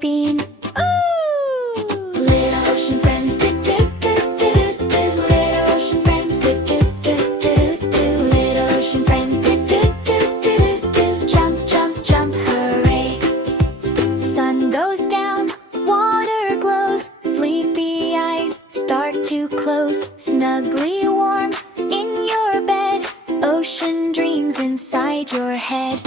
sleeping. Ooh! Little ocean friends, do do do do do do. Little ocean friends, do do do do do. Little ocean friends, do do do do do. Jump, jump, jump, hooray! Sun goes down, water glows. Sleepy eyes start to close. Snugly warm in your bed. Ocean dreams inside your head.